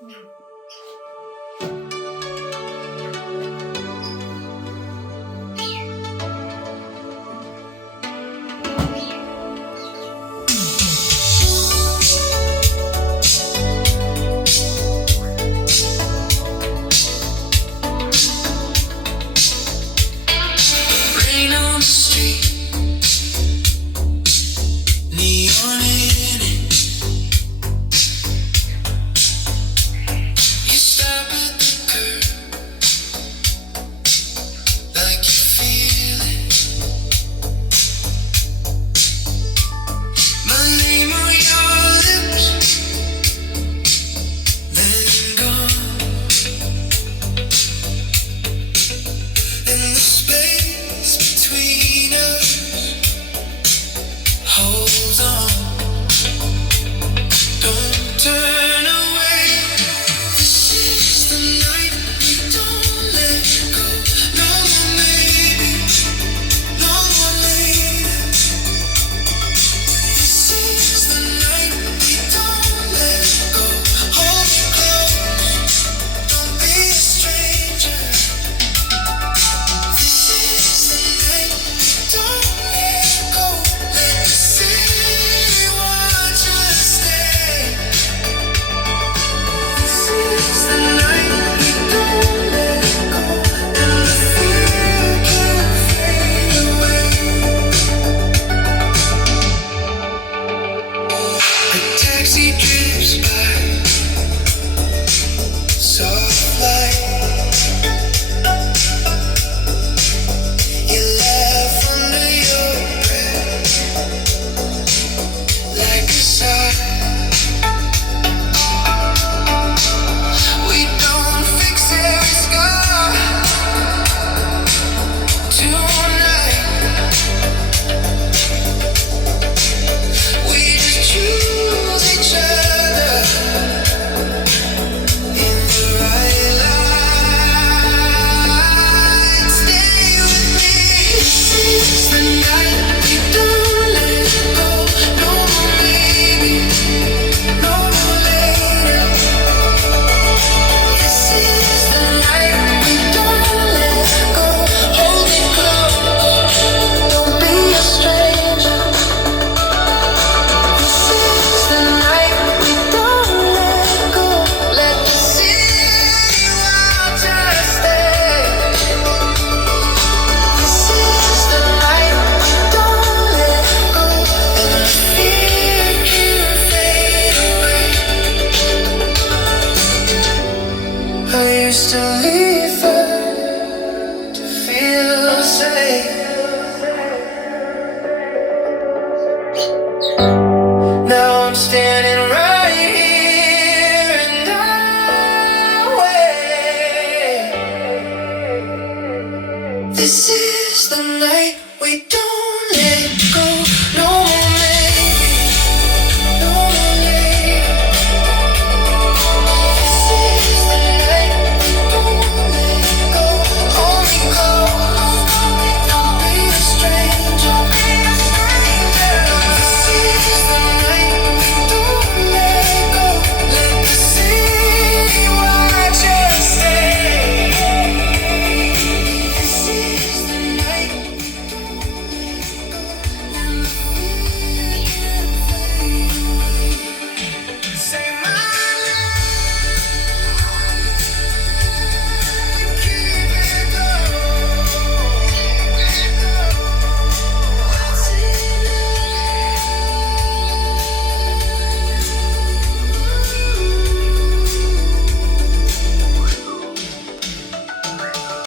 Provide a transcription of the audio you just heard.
Rain on the street, neon in it. You stop at the curb, like you feel it. My name on your lips, then gone. In the space between us, hold on, don't turn away. This is the night we don't let go. No more maybe, no more later. This is the night we don't let go. Hold me close, don't be a stranger. This is the night we don't let go. Let the city watch us stay. This is the night we don't let go, and the fear can't fade away. A taxi drifts by, soft light. You laugh under your breath, like a sigh. We don't fix every scar tonight. We just choose each other in the right light. Stay with me. This is the night we don't let go. No more maybe, no more later. This is the night we don't let go. Hold me close, don't be a stranger. This is the night we don't let go. Let the city watch us stay. This is the night we don't let go, and the fear can't fade away. I used to leave